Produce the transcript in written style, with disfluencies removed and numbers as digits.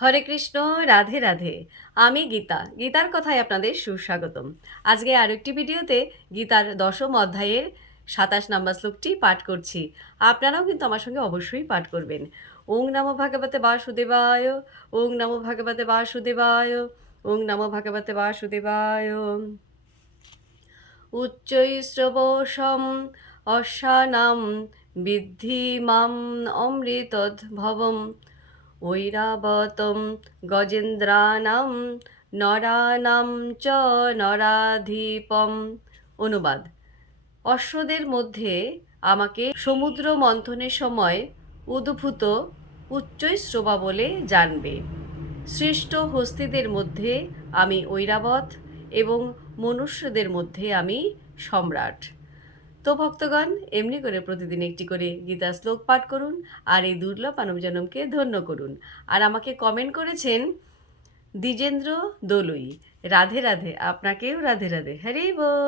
হরে কৃষ্ণ, রাধে রাধে। আমি গীতা। গীতার কথায় আপনাদের সুস্বাগতম। আজকে আরও একটি ভিডিওতে গীতার দশম অধ্যায়ের ২৭ নম্বর শ্লোকটি পাঠ করছি। আপনারাও কিন্তু আমার সঙ্গে অবশ্যই পাঠ করবেন। ওং নমো ভগবতে বাসুদেবায়, ওং নমো ভগবতে বাসুদেবায়, ওং নমো ভগবতে বাসুদেবায়। উচ্চৈঃশ্রবসম অশ্বানাম বিদ্ধি মাম অমৃতদ্ভবম ঐরাবতম গজেন্দ্রানাম নরানাম চ নরাধিপম। অনুবাদ: অশ্বদের মধ্যে আমাকে সমুদ্র মন্থনের সময় উদ্ভূত উচ্চৈঃশ্রবা বলে জানবে। শ্রেষ্ঠ হস্তিদের মধ্যে আমি ঐরাবত এবং মনুষ্যদের মধ্যে আমি সম্রাট। তো ভক্তগণ, এমনি করে প্রতিদিন একটি করে গীতা শ্লোক পাঠ করুন আর এই দুর্লভ মানবজনমকে ধন্য করুন। আর আমাকে কমেন্ট করেছেন দ্বিজেন্দ্র দলুই। রাধে রাধে, আপনাকেও রাধে রাধে। হরি বল।